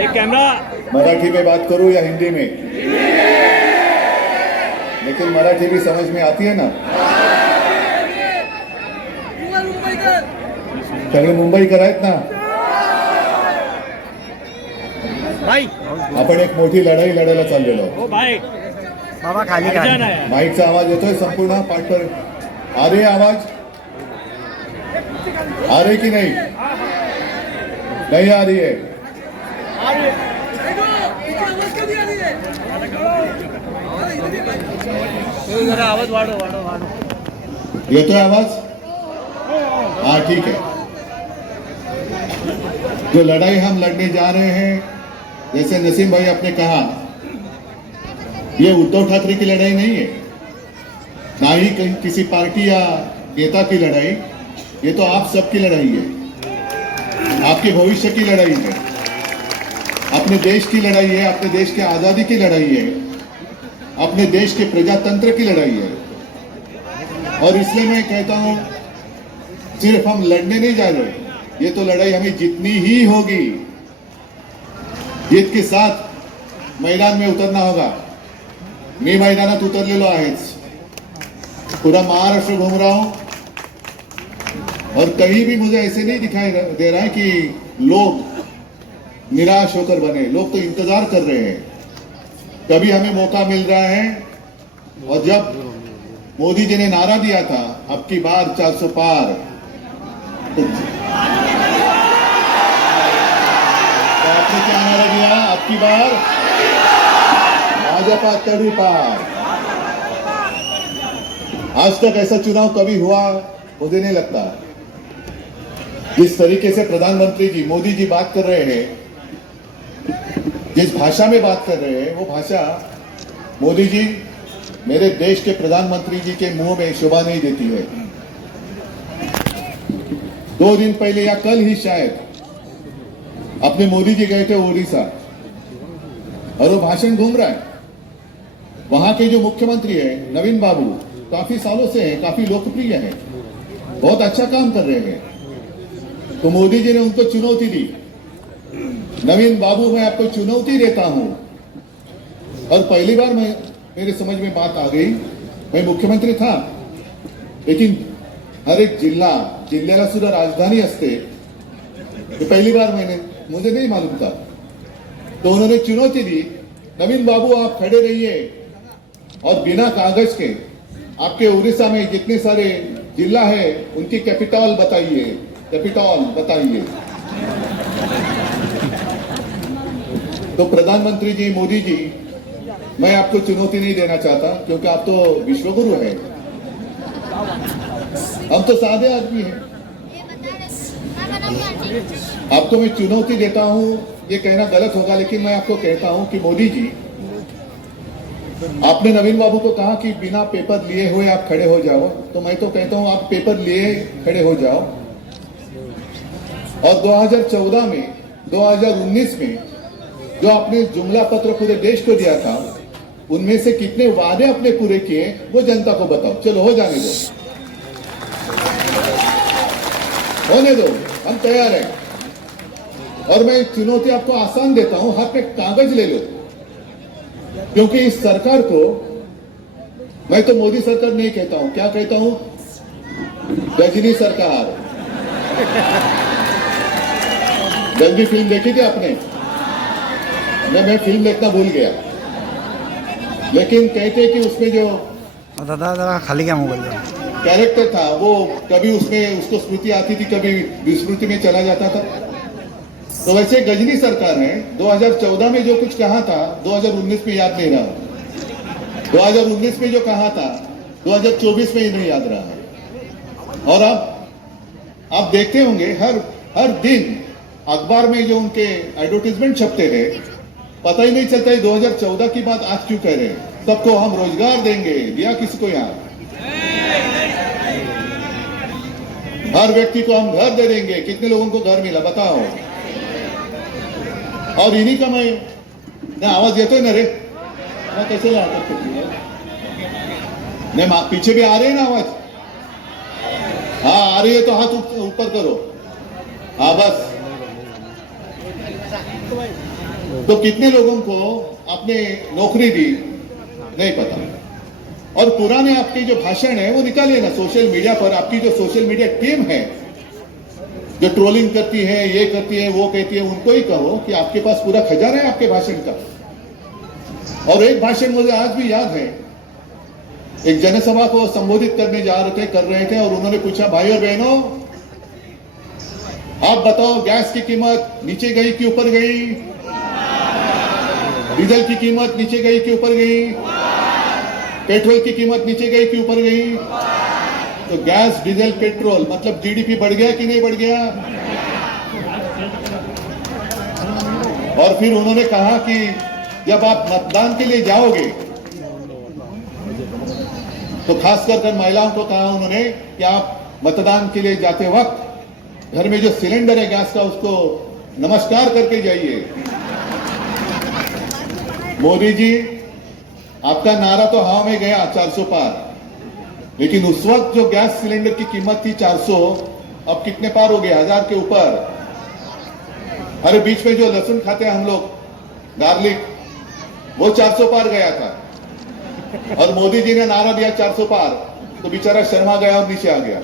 एक कैमरा। मराठी में बात करूं या हिंदी में? लेकिन मराठी भी समझ में आती है ना? सगळे मुंबईकर आहेत ना? भाई आपण एक मोठी लढाई लढायला चाललेलो आहोत. ओ भाई बाबा खाली काय जाना है। माईकचा आवाज येतोय संपूर्ण पाठ पर? आ रही है आवाज? आ रही की नहीं? नहीं आ रही है. जरा आवाज वाढव. येतोय आवाज? हाँ ठीक है. जो लड़ाई हम लड़ने जा रहे हैं, जैसे नसीम भाई आपने कहा, ये उद्धव ठाकरे की लड़ाई नहीं है, ना ही किसी पार्टी या नेता की लड़ाई. ये तो आप सबकी लड़ाई है, आपके भविष्य की लड़ाई है, अपने देश की लड़ाई है, अपने देश की आज़ादी की लड़ाई है, अपने देश के प्रजातंत्र की लड़ाई है. और इसलिए मैं कहता हूं, सिर्फ हम लड़ने नहीं जा रहे, ये तो लड़ाई हमें जीतनी ही होगी. जीत के साथ मैदान में उतरना होगा. मी मैदानात उतरलेलो आहेच. पूरा महाराष्ट्र घूम रहा हूं और कहीं भी मुझे ऐसे नहीं दिखाई दे रहा है कि लोग निराश होकर बने. लोग तो इंतजार कर रहे हैं, कभी हमें मौका मिल रहा है. और जब मोदी जी ने नारा दिया था अब की बार 400 पार, तो आपने क्या नारा दिया? अब की बार भाजपा तड़ी पार. आज तक ऐसा चुनाव कभी हुआ मुझे नहीं लगता. जिस तरीके से प्रधानमंत्री जी मोदी जी बात कर रहे हैं, जिस भाषा में बात कर रहे हैं, वो भाषा मोदी जी मेरे देश के प्रधानमंत्री जी के मुंह में शोभा नहीं देती है. 2 दिन पहले या कल ही शायद अपने मोदी जी गए थे उड़ीसा और वो भाषण घूम रहा है. वहां के जो मुख्यमंत्री है नवीन बाबू, काफी सालों से हैं, काफी लोकप्रिय हैं, बहुत अच्छा काम कर रहे हैं. तो मोदी जी ने उनको चुनौती दी, नवीन बाबू मैं आपको चुनौती देता हूं. और पहली बार मेरे समझ में बात आ गई. मैं मुख्यमंत्री था, लेकिन हर एक जिल्ह्याला सुद्धा राजधानी असते, तो पहली बार मुझे नहीं मालूम था. तो उन्होंने चुनौती दी, नवीन बाबू आप खड़े रहिए और बिना कागज के आपके उड़ीसा में जितने सारे जिला है उनकी कैपिटल बताइए. तो प्रधानमंत्री जी मोदी जी, मैं आपको चुनौती नहीं देना चाहता क्योंकि आप तो विश्वगुरु हैं, हम तो सादे आदमी हैं. आपको मैं चुनौती देता हूं, ये कहना गलत होगा, लेकिन मैं आपको कहता हूं कि मोदी जी, आपने नवीन बाबू को कहा कि बिना पेपर लिए हुए आप खड़े हो जाओ, तो मैं तो कहता हूं आप पेपर लिए खड़े हो जाओ. और 2014 में 2019 में जो आपने जुमला पत्र पूरे देश को दिया था, उनमें से कितने वादे आपने पूरे किए वो जनता को बताओ. चलो हो जाने दो, होने दो, हम तैयार हैं. और मैं चुनौती आपको आसान देता हूं, हाथ में कागज ले लो. क्योंकि इस सरकार को मैं तो मोदी सरकार नहीं कहता हूं, क्या कहता हूं? गजनी सरकार. गंदी फिल्म देखी थी आपने? मैं फिल्म देखना भूल गया, लेकिन कहते कि उसमें जो दादा जरा खाली क्या मोबाइल कैरेक्टर था वो कभी उसमें उसको स्मृति आती थी, कभी विस्मृति में चला जाता था. तो वैसे गजनी सरकार है. 2014 में जो कुछ कहा था 2019 में याद नहीं रहा, 2019 में जो कहा था 2024 में ही नहीं याद रहा है. और अब आप देखते होंगे हर दिन अखबार में जो उनके एडवर्टीजमेंट छपते हैं, पता ही नहीं चलता है 2014 की बात आज क्यों कह रहे हैं. सबको हम रोजगार देंगे, दिया किसी को? यहाँ हर व्यक्ति को हम घर दे देंगे. कितने लोगों को घर मिला बताओ? और इन्हीं का मैं आवाज येतोय ना रे? कैसे नहीं, पीछे भी आ रही है ना आवाज? हाँ आ रही है तो हाथ ऊपर करो. हाँ बस तो कितने लोगों को आपने नौकरी दी नहीं पता। और पुराने आपके जो भाषण है वो निकालिए ना सोशल मीडिया पर। आपकी जो सोशल मीडिया टीम है जो ट्रोलिंग करती है, ये करती है, वो कहती है, उनको ही कहो कि आपके पास पूरा खजाना है आपके भाषण का। और एक भाषण मुझे आज भी याद है, एक जनसभा को संबोधित करने कर रहे थे और उन्होंने पूछा, भाई और बहनों आप बताओ गैस की कीमत नीचे गई कि ऊपर गई? डीजल की कीमत नीचे गई कि ऊपर गई? पेट्रोल की कीमत नीचे गई कि ऊपर गई? तो गैस, डीजल, पेट्रोल मतलब जीडीपी बढ़ गया कि नहीं बढ़ गया? और फिर उन्होंने कहा कि जब आप मतदान के लिए जाओगे तो खासकर महिलाओं को कहा उन्होंने कि आप मतदान के लिए जाते वक्त घर में जो सिलेंडर है गैस का उसको नमस्कार करके जाइए। मोदी जी आपका नारा तो हवा में गया 400 पार, लेकिन उस वक्त जो गैस सिलेंडर की कीमत थी 400, अब कितने पार हो गए? 1000 के ऊपर। अरे बीच में जो लहसुन खाते हैं हम लोग, गार्लिक, वो 400 पार गया था और मोदी जी ने नारा दिया 400 पार, तो बेचारा शर्मा गया और नीचे आ गया।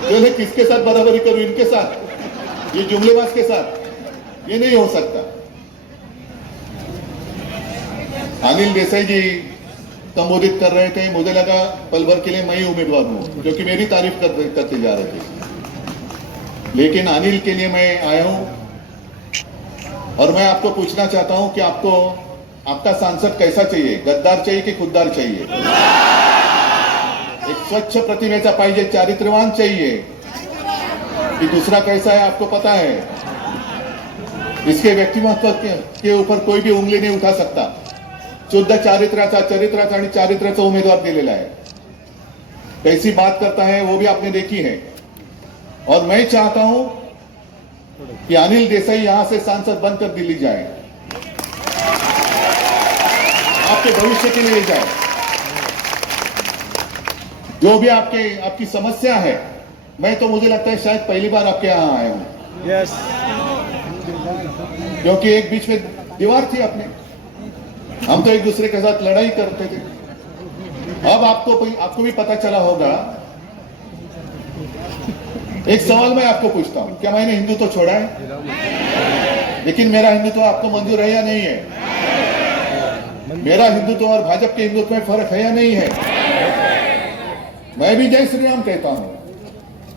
जो किसके साथ बराबरी करूं? इनके साथ, ये जुमलेबाज के साथ? ये नहीं हो सकता। अनिल देसाई जी संबोधित कर रहे थे, मुझे लगा पल भर के लिए मैं ही उम्मीदवार हूं क्योंकि मेरी तारीफ करते जा रहे थे, लेकिन अनिल के लिए मैं आया हूं और मैं आपको पूछना चाहता हूं कि आपको आपका सांसद कैसा चाहिए? गद्दार चाहिए कि खुददार चाहिए? एक स्वच्छ प्रतिमेचा पाहिजे, चारित्र्यवान चाहिए कि दूसरा कैसा है आपको पता है? इसके व्यक्तिमत्व के ऊपर कोई भी उंगली नहीं उठा सकता। शुद्ध चरित्राचा आणि चारित्र्याचा उमेदवार दिलेला है। कैसी बात करता है वो भी आपने देखी है। और मैं चाहता हूं कि अनिल देसाई यहां से सांसद बनकर दिल्ली जाए, आपके भविष्य के लिए जाए। जो भी आपकी समस्या है, मैं तो मुझे लगता है शायद पहली बार आपके यहां आया हूं। यस। क्योंकि एक बीच में दीवार थी अपने, हम तो एक दूसरे के साथ लड़ाई करते थे। अब आपको भी पता चला होगा। एक सवाल मैं आपको पूछता हूं, क्या मैंने हिंदुत्व छोड़ा है? लेकिन मेरा हिंदुत्व आपको मंजूर है या नहीं है? मेरा हिंदुत्व और भाजपा के हिंदुत्व में फर्क है या नहीं है? मैं भी जय श्री राम कहता हूं,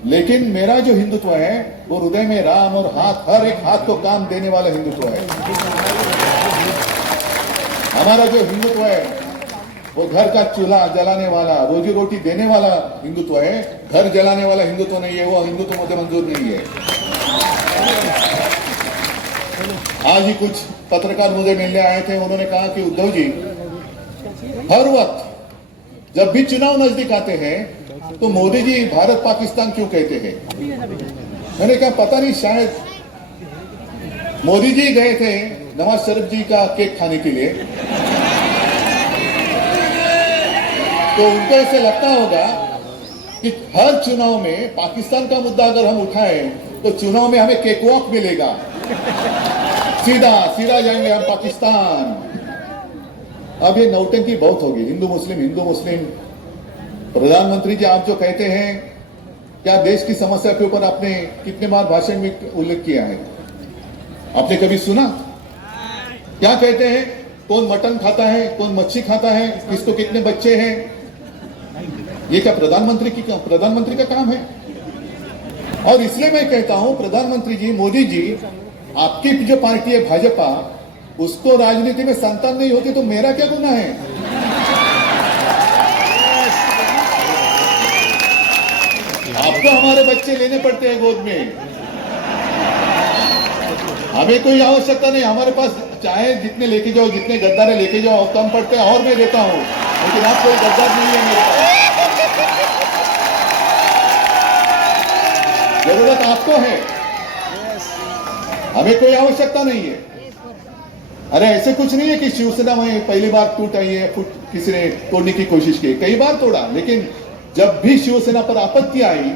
लेकिन मेरा जो हिंदुत्व है वो हृदय में राम और हर एक हाथ को काम देने वाला हिंदुत्व है। हमारा जो हिंदुत्व है वो घर का चूल्हा जलाने वाला, रोजी रोटी देने वाला हिंदुत्व है, घर जलाने वाला हिंदुत्व नहीं है। वो हिंदुत्व मुझे मंजूर नहीं है। आज ही कुछ पत्रकार मुझे मिलने आए थे, उन्होंने कहा कि उद्धव जी हर वक्त जब भी चुनाव नजदीक आते हैं तो मोदी जी भारत पाकिस्तान क्यों कहते हैं? मैंने कहा पता नहीं, शायद मोदी जी गए थे नवाज शरीफ जी का केक खाने के लिए, तो उनको ऐसे लगता होगा कि हर चुनाव में पाकिस्तान का मुद्दा अगर हम उठाएं तो चुनाव में हमें केक वॉक मिलेगा, सीधा जाएंगे हम पाकिस्तान। अब ये नौटंकी बहुत होगी। हिंदू मुस्लिम। प्रधानमंत्री जी आप जो कहते हैं, क्या देश की समस्या के ऊपर आपने कितने बार भाषण में उल्लेख किया है? आपने कभी सुना? क्या कहते हैं? कौन मटन खाता है, कौन मच्छी खाता है, किसको कितने बच्चे हैं? ये क्या प्रधानमंत्री का काम है? और इसलिए मैं कहता हूं प्रधानमंत्री जी, मोदी जी, आपकी जो पार्टी है भाजपा, उसको राजनीति में संतान नहीं होती तो मेरा क्या गुनाह है? आपको हमारे बच्चे लेने पड़ते हैं गोद में, हमें कोई आवश्यकता नहीं। हमारे पास चाहे जितने लेके जाओ, जितने गद्दार लेके जाओ, कम पड़ते हैं और मैं देता हूं, लेकिन आप कोई गद्दार नहीं है मेरे पास। जरूरत आपको है, हमें कोई आवश्यकता नहीं है। अरे ऐसे कुछ नहीं है कि शिवसेना में पहली बार टूट आई है, किसी ने तोड़ने की कोशिश की, कई बार तोड़ा, लेकिन जब भी शिवसेना पर आपत्ति आई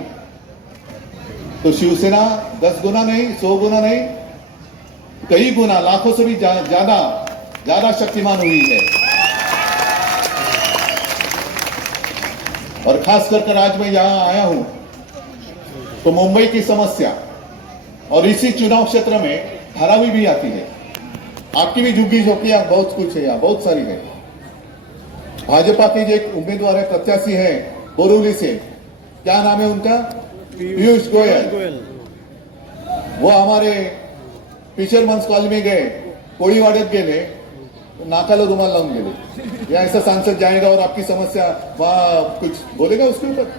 तो शिवसेना 10 गुना नहीं, 100 गुना नहीं, कई गुना, लाखों से भी ज्यादा शक्तिमान हुई है। और खास कर आज मैं यहां आया हूं तो मुंबई की समस्या और इसी चुनाव क्षेत्र में धारावी भी आती है। आपकी भी झुग्गी झोपड़ियां बहुत कुछ है, यहाँ बहुत सारी है। भाजपा के जो एक उम्मीदवार है, प्रत्याशी है बोरीवली से, क्या नाम है उनका, पीयूष गोयल। वो हमारे फिशरमन्स कॉलनी में गए, कोळीवाड्यात गेले, नाकाला रुमाल लावून गेले। या ऐसा सांसद जाएगा और आपकी समस्या वहां कुछ बोलेगा उसके ऊपर?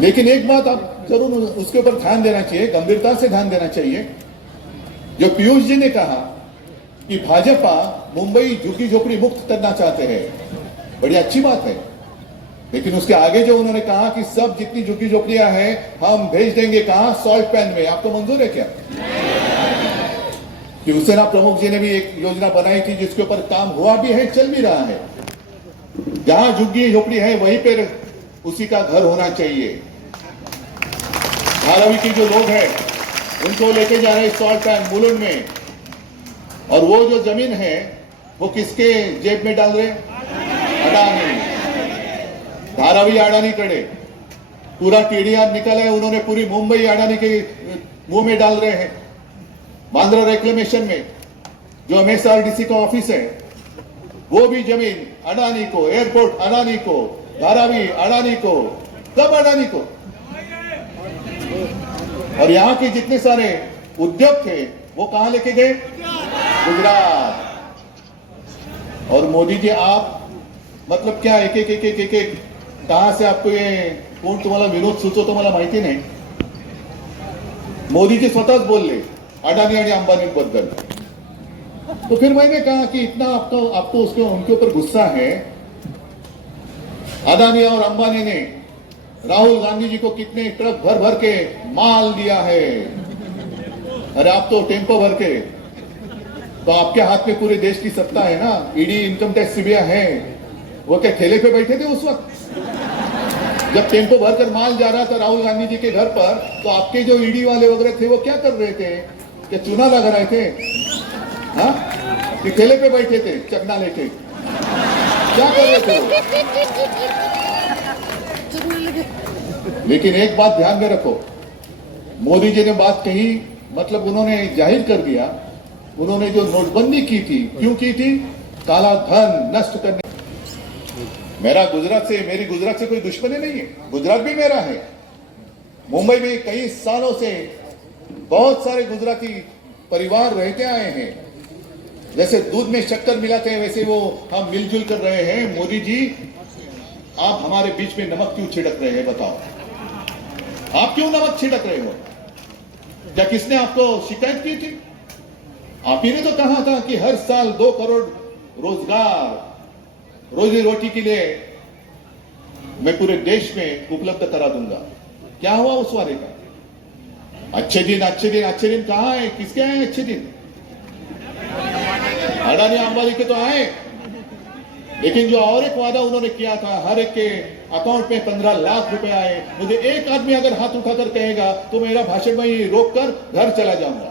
लेकिन एक बात आप जरूर उसके ऊपर ध्यान देना चाहिए, गंभीरता से ध्यान देना चाहिए। जो पीयूष जी ने कहा कि भाजपा मुंबई झुग्गी झोपड़ी मुक्त करना चाहते हैं, बड़ी अच्छी बात है। लेकिन उसके आगे जो उन्होंने कहा कि सब जितनी झुग्गी झोपड़ियां हैं हम भेज देंगे, कहा, सॉल्ट पैन में, आपको मंजूर है क्या? कि शिवसेना प्रमुख जी ने भी एक योजना बनाई थी जिसके ऊपर काम हुआ भी है, चल भी रहा है। जहां झुग्गी झोपड़ी है वहीं पर उसी का घर होना चाहिए। धारावी के जो लोग हैं उनको लेके जा रहे सॉल्ट पैन मुलुंड में, और वो जो जमीन है वो किसके जेब में डाल रहे? अडानी, धारावी अडानीकडे। पूरा टीडीआर निकला है, उन्होंने पूरी मुंबई अडानी के मुंह में डाल रहे हैं। बांद्रा रेक्लेमेशन में जो एमएसआरडीसी का ऑफिस है वो भी जमीन अडानी को, एयरपोर्ट अडानी को, धारावी अडानी को, सब अडानी को। और यहां के जितने सारे उद्योग थे वो कहां लेके गए? गुजरात। और मोदी जी आप मतलब क्या एक एक कहां से आपको ये कोण तुम्हाला विरोध सुचवतो मला माहिती नाही। मोदी जी स्वतःच बोलले अडानी आणि अंबानी बद्दल। तो फिर मैंने कहा कि इतना आपको उसके उनके ऊपर गुस्सा है। अडानी और अंबानी ने राहुल गांधी जी को कितने ट्रक भर भर के माल दिया है। अरे आप तो टेम्पो भर के, तो आपके हाथ में पूरे देश की सत्ता है ना, ईडी, इनकम टैक्स, सीबीआई है। वो क्या ठेले पे बैठे थे उस वक्त जब टेम्पो भरकर माल जा रहा था राहुल गांधी जी के घर पर? तो आपके जो ईडी वाले वगैरह थे वो क्या कर रहे थे? क्या चूना लगा रहे थे? हाँ, कि ठेले पे बैठे थे चकना लेके? क्या कर रहे थे वो? लेकिन एक बात ध्यान में रखो, मोदी जी ने बात कही, मतलब उन्होंने जाहिर कर दिया। उन्होंने जो नोटबंदी की थी, क्यों की थी? काला धन नष्ट करने। मेरी गुजरात से कोई दुश्मनी नहीं है, गुजरात भी मेरा है। मुंबई में कई सालों से बहुत सारे गुजराती परिवार रहते आए हैं। जैसे दूध में शक्कर मिलाते हैं वैसे वो हम मिलजुल कर रहे हैं। मोदी जी, आप हमारे बीच में नमक क्यों छिड़क रहे हैं? बताओ, आप क्यों नमक छिड़क रहे हो? क्या किसने आपको शिकायत की थी? आप ही ने तो कहा था कि हर साल 2 करोड़ रोजगार, रोजी रोटी के लिए मैं पूरे देश में उपलब्ध करा दूंगा। क्या हुआ उस वादे का? अच्छे दिन कहां है? किसके आए अच्छे दिन? अडानी अंबानी के तो आए, लेकिन जो और एक वादा उन्होंने किया था, हर एक के अकाउंट में 15 लाख रुपए आए। मुझे एक आदमी अगर हाथ उठाकर कहेगा तो मेरा भाषण में ही रोककर घर चला जाऊंगा।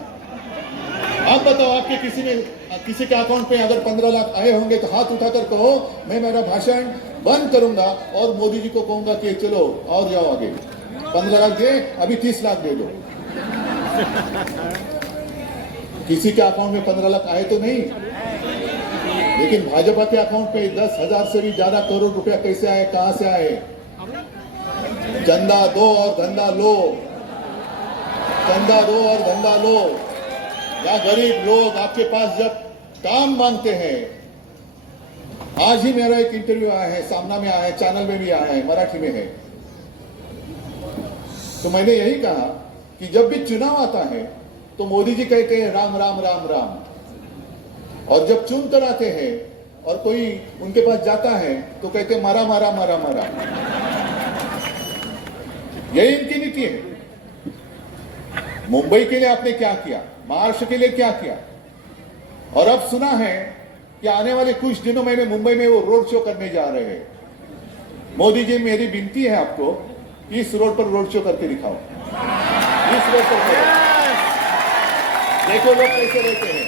आप बताओ, आपके किसी के अकाउंट में अगर 15 लाख आए होंगे तो हाथ उठाकर कहो, मैं मेरा भाषण बंद करूंगा और मोदी जी को कहूंगा कि चलो और जाओ आगे, 15 लाख दे, अभी 30 लाख दे दो। किसी के अकाउंट में 15 लाख आए तो नहीं, लेकिन भाजपा के अकाउंट में 10,000 से भी ज्यादा करोड़ रुपया कैसे आए, कहां से आए? चंदा दो और धंधा लो, चंदा दो और धंधा लो। या गरीब लोग आपके पास जब काम मांगते हैं, आज ही मेरा एक इंटरव्यू आया है, सामना में आया है, चैनल में भी आया है, मराठी में है। तो मैंने यही कहा कि जब भी चुनाव आता है तो मोदी जी कहते हैं राम राम राम राम, और जब चुन कर आते हैं और कोई उनके पास जाता है तो कहते मारा मारा मारा मारा। यही इनकी नीति है। मुंबई के लिए आपने क्या किया, महाराष्ट्र के लिए क्या किया? और अब सुना है कि आने वाले कुछ दिनों में मुंबई में वो रोड शो करने जा रहे हैं। मोदी जी, मेरी विनती है आपको, इस रोड पर रोड शो करके दिखाओ, इस रोड पर करो। देखो लोग कैसे रहते हैं।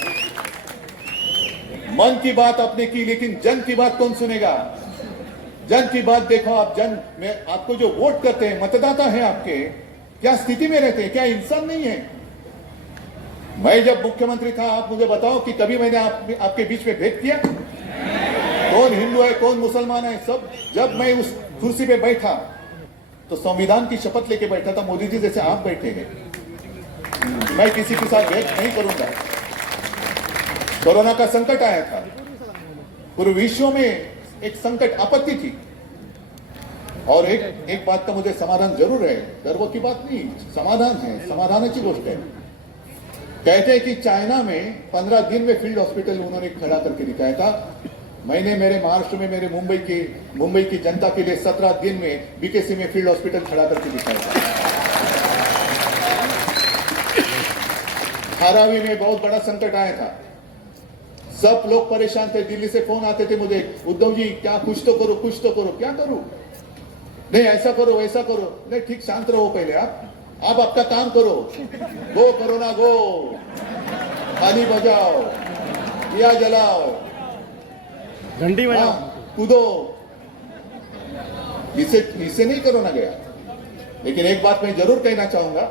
मन की बात आपने की, लेकिन जन की बात कौन सुनेगा? जन की बात देखो आप। जन में आपको जो वोट करते हैं, मतदाता हैं आपके, क्या स्थिति में रहते हैं? क्या इंसान नहीं है? मैं जब मुख्यमंत्री था, आप मुझे बताओ कि कभी मैंने आपके बीच में भेद किया? कौन हिंदू है, कौन मुसलमान है, सब जब मैं उस कुर्सी पे बैठा तो संविधान की शपथ लेके बैठा था। मोदी जी जैसे आप बैठे हैं, मैं किसी के साथ भेद नहीं करूंगा। कोरोना का संकट आया था, पूरे विश्व में एक संकट, आपत्ति थी, और एक बात का मुझे समाधान जरूर है, गर्व की बात नहीं, समाधान है, समाधानाची गोष्ट है। कहते हैं कि चाइना में 15 दिन में फील्ड हॉस्पिटल उन्होंने खड़ा करके दिखाया था। मैंने मेरे महाराष्ट्र में, मेरे मुंबई की जनता के लिए 17 दिन में बीकेसी में फील्ड हॉस्पिटल खड़ा करके दिखाया था। धारावी में बहुत बड़ा संकट आया था, सब लोग परेशान थे, दिल्ली से फोन आते थे मुझे, उद्धव जी क्या कुछ तो करो, कुछ तो करो। क्या करूं? नहीं ऐसा करो, वैसा करो। नहीं ठीक, शांत रहो पहले आप आपका काम करो। गो कोरोना गो, ताली बजाओ, दिया जलाओ, घंटी बजाओ, कूदो। इससे नहीं कोरोना गया। लेकिन एक बात मैं जरूर कहना चाहूंगा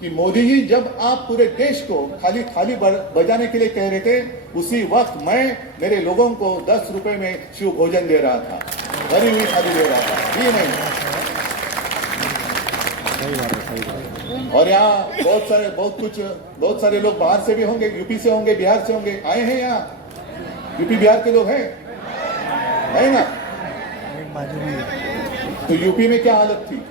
कि मोदी जी जब आप पूरे देश को खाली थाली बजाने के लिए कह रहे थे, उसी वक्त मैं मेरे लोगों को 10 रुपए में शिव भोजन दे रहा था, भरी हुई थाली दे रहा था। ये नहीं। और यहाँ बहुत सारे लोग बाहर से भी होंगे, यूपी से होंगे, बिहार से होंगे, आए हैं यहाँ। यूपी बिहार के लोग हैं, है ना? तो यूपी में क्या हालत थी?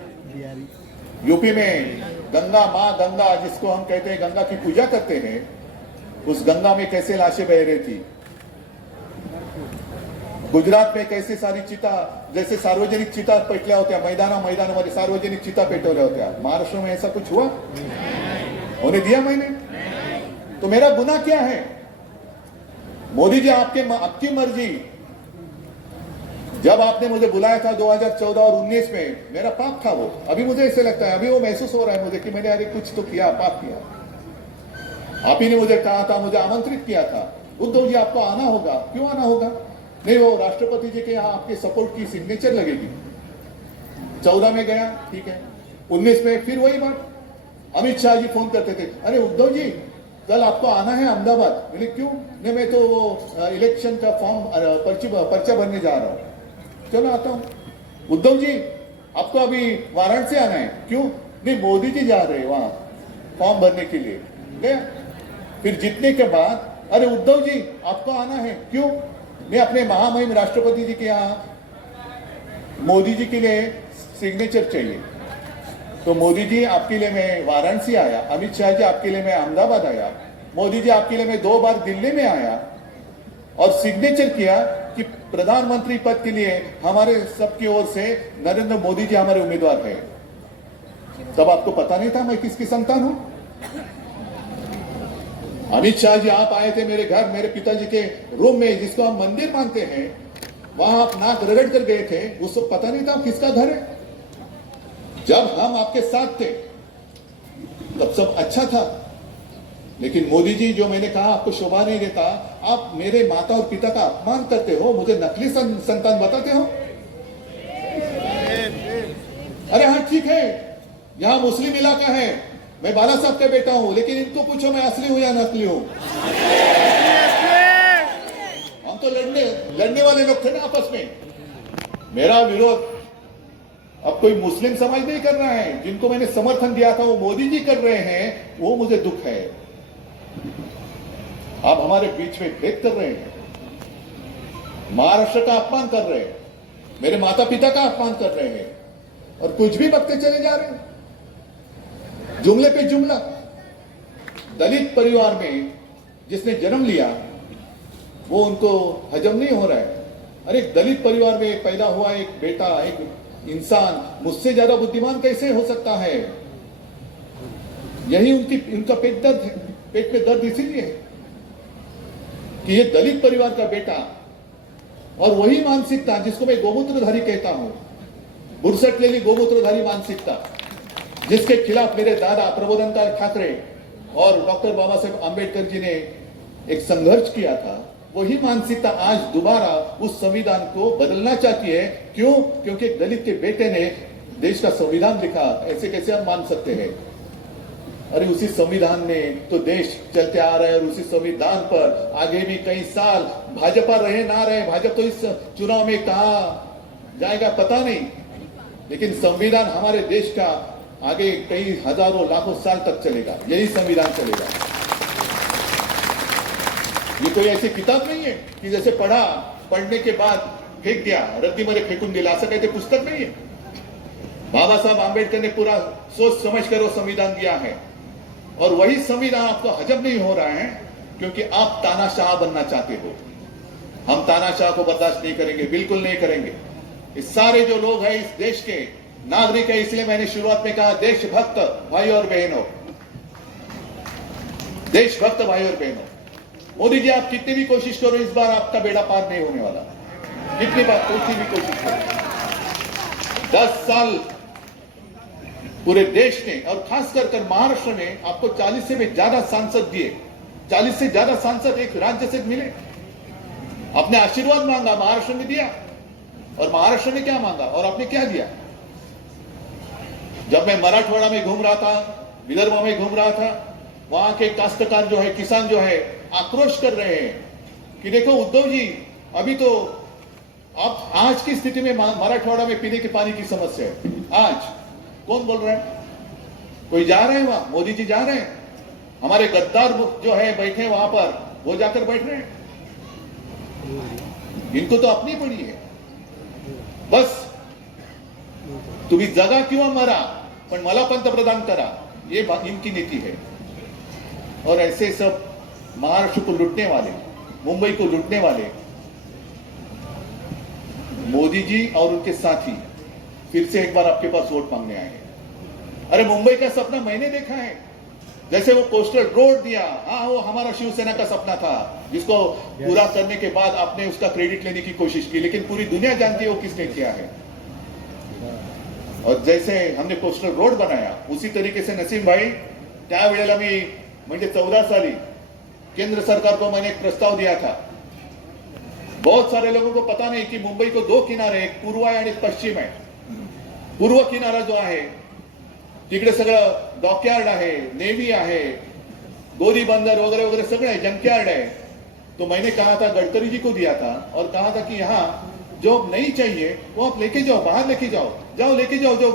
यूपी में गंगा, माँ गंगा, जिसको हम कहते हैं गंगा की पूजा करते हैं, उस गंगा में कैसे लाशें बह रही थी। गुजरात में कैसे सारी चिता, जैसे सार्वजनिक चिता पेटल्या होत्या, मैदानामध्ये सार्वजनिक चिता पेटवल्या होत्या। महाराष्ट्र में ऐसा कुछ हुआ? होने दिया मैंने? तो मेरा गुनाह क्या है? मोदी जी आपकी मर्जी। जब आपने मुझे बुलाया था 2014 और 19 में, मेरा पाप था वो। अभी मुझे ऐसे लगता है, अभी वो महसूस हो रहा है मुझे कि मैंने अरे कुछ तो किया, पाप किया। आप ही ने मुझे कहा था, मुझे आमंत्रित किया था, उद्धव जी आपको आना होगा। क्यों आना होगा? नहीं, वो राष्ट्रपति जी के यहाँ आपके सपोर्ट की सिग्नेचर लगेगी। 14 में गया, ठीक है। 19 में फिर वही बात, अमित शाह जी फोन करते थे, अरे उद्धव जी कल आपको आना है अहमदाबाद। मैंने क्यों? नहीं, मैं तो वो इलेक्शन का फॉर्म पर्चा भरने जा रहा हूँ। चलो आता हूँ। उद्धव जी आपको अभी वाराणसी आना है। क्यों? नहीं, मोदी जी जा रहे हैं वहां फॉर्म भरने के लिए। गया। फिर जीतने के बाद, अरे उद्धव जी आपको आना है। क्यों? मैं अपने महामहिम राष्ट्रपति जी के यहाँ मोदी जी के लिए सिग्नेचर चाहिए। तो मोदी जी आपके लिए मैं वाराणसी आया, अमित शाह जी आपके लिए मैं अहमदाबाद आया, मोदी जी आपके लिए मैं 2 बार दिल्ली में आया और सिग्नेचर किया कि प्रधानमंत्री पद के लिए हमारे सबकी ओर से नरेंद्र मोदी जी हमारे उम्मीदवार है। तब आपको पता नहीं था मैं किसकी संतान हूं? अमित शाह जी आप आए थे मेरे घर, मेरे पिताजी के रूम में, जिसको हम मंदिर मानते हैं, वहां आप नाक रगड़ कर गए थे। उसको पता नहीं था किसका घर है। जब हम आपके साथ थे तब सब अच्छा था। लेकिन मोदी जी, जो मैंने कहा आपको शोभा नहीं देता, आप मेरे माता और पिता का अपमान करते हो, मुझे नकली संतान बताते हो। अरे हाँ ठीक है, यहां मुस्लिम इलाका है, मैं बाला साहब का बेटा हूं, लेकिन इनको पूछो मैं असली हूं या नकली हूं। हम तो लड़ने वाले लोग थे ना आपस में। मेरा विरोध अब कोई मुस्लिम समाज नहीं कर रहा है। जिनको मैंने समर्थन दिया था वो मोदी जी कर रहे हैं, वो मुझे दुख है। आप हमारे बीच में भेद कर रहे हैं, महाराष्ट्र का अपमान कर रहे हैं, मेरे माता पिता का अपमान कर रहे हैं, और कुछ भी बकते चले जा रहे हैं, जुमले पे जुमला। दलित परिवार में जिसने जन्म लिया वो उनको हजम नहीं हो रहा है। अरे दलित परिवार में पैदा हुआ एक बेटा, एक इंसान मुझसे ज्यादा बुद्धिमान कैसे हो सकता है? यही उनका पेट दर्द है, पेट में दर्द इसीलिए है कि ये दलित परिवार का बेटा, और वही मानसिकता जिसको मैं गोमूत्रधारी कहता हूं, बुरसटलेली गोमूत्रधारी मानसिकता, जिसके खिलाफ मेरे दादा प्रबोधनकार ठाकरे और डॉक्टर बाबा साहेब आंबेडकर जी ने एक संघर्ष किया था, वही मानसिकता आज दोबारा उस संविधान को बदलना चाहती है। क्यों? क्योंकि एक दलित के बेटे ने देश का संविधान लिखा, ऐसे कैसे हम मान सकते हैं? अरे उसी संविधान में तो देश चलते आ रहा है, और उसी संविधान पर आगे भी कई साल भाजपा रहे ना रहे, भाजपा तो इस चुनाव में कहां जाएगा पता नहीं, लेकिन संविधान हमारे देश का आगे कई हजारों लाखों साल तक चलेगा, यही संविधान चलेगा। ये कोई ऐसी किताब नहीं है कि जैसे पढ़ने के बाद फेंक दिया, रद्दी मध्ये फेकून दिला, असं काही ते पुस्तक नहीं है। बाबा साहब आंबेडकर ने पूरा सोच समझ कर वो संविधान दिया है, और वही संविधान आपको हजम नहीं हो रहा है क्योंकि आप तानाशाह बनना चाहते हो। हम तानाशाह को बर्दाश्त नहीं करेंगे, बिल्कुल नहीं करेंगे। इस सारे जो लोग हैं इस देश के नागरिक है, इसलिए मैंने शुरुआत में कहा देशभक्त भाई और बहनों, देशभक्त भाई और बहनों, मोदी जी आप कितनी भी कोशिश करो, इस बार आपका बेड़ा पार नहीं होने वाला। कितनी बार कोई भी कोशिश करो, 10 साल पूरे देश ने और खासकर कर महाराष्ट्र ने आपको 40 से भी ज्यादा सांसद दिए, 40 से ज्यादा सांसद एक राज्य से मिले। आपने आशीर्वाद मांगा, महाराष्ट्र ने दिया, और महाराष्ट्र ने क्या मांगा और आपने क्या दिया? जब मैं मराठवाड़ा में घूम रहा था, विदर्भ में घूम रहा था, वहां के काश्तकार जो है, किसान जो है, आक्रोश कर रहे हैं कि देखो उद्धव जी, अभी तो आप आज की स्थिति में मराठवाड़ा में पीने के पानी की समस्या है। आज कौन बोल रहा है? कोई जा रहे हैं वहां? मोदी जी जा रहे हैं? हमारे गद्दार जो है बैठे वहां पर, वो जाकर बैठ रहे हैं। इनको तो अपनी पड़ी है, बस तुम्ही जगा किंवा मरा पण मला पंतप्रधान करा, ये इनकी नीति है। और ऐसे सब महाराष्ट्र को लूटने वाले, मुंबई को लूटने वाले मोदी जी और उनके साथी फिर से एक बार आपके पास वोट मांगने आए हैं। अरे मुंबई का सपना मैंने देखा है, जैसे वो कोस्टल रोड दिया, हाँ वो हमारा शिवसेना का सपना था, जिसको पूरा करने के बाद आपने उसका क्रेडिट लेने की कोशिश की, लेकिन पूरी दुनिया जानती है वो किसने किया है। और जैसे हमने कोस्टल रोड बनाया, उसी तरीके से नसीम भाई, त्यावेळेला मी म्हणजे 14 साली केंद्र सरकार को मैंने एक प्रस्ताव दिया था। बहुत सारे लोगों को पता नहीं कि मुंबई को 2 किनारे, एक पूर्व आहे आणि एक पश्चिम आहे। पूर्व किनारा जो आहे तिकडे सगळं डॉकयार्ड आहे, नेव्ही आहे, गोरी बंदर वगैरह वगैरह सगळे जंकयार्ड है। तो मैंने कहा था, गडकरी जी को दिया था और कहा था कि यहाँ जो नहीं चाहिए वो आप लेके जाओ, बाहर लेके जाओ, लेके जाओ। जो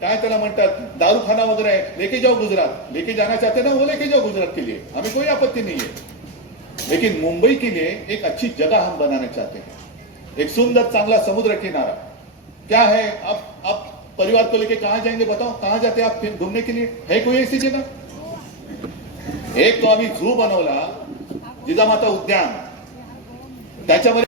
काय त्याला म्हणतात दारूखाना वगैरह लेके जाओ गुजरात, लेके जाना चाहते ना वो लेके जाओ गुजरात के लिए, हमें कोई आपत्ति नहीं है। लेकिन मुंबई के लिए एक अच्छी जगह हम बनाना चाहते हैं, एक सुंदर चांगला समुद्र किनारा। क्या है, आप परिवार को लेके कहां जाएंगे बताओ? कहां जाते हैं आप घूमने के लिए? है कोई ऐसी जगह? एक तो आम्ही झू बनवला, जिजामाता उद्यान, त्याच्यामध्ये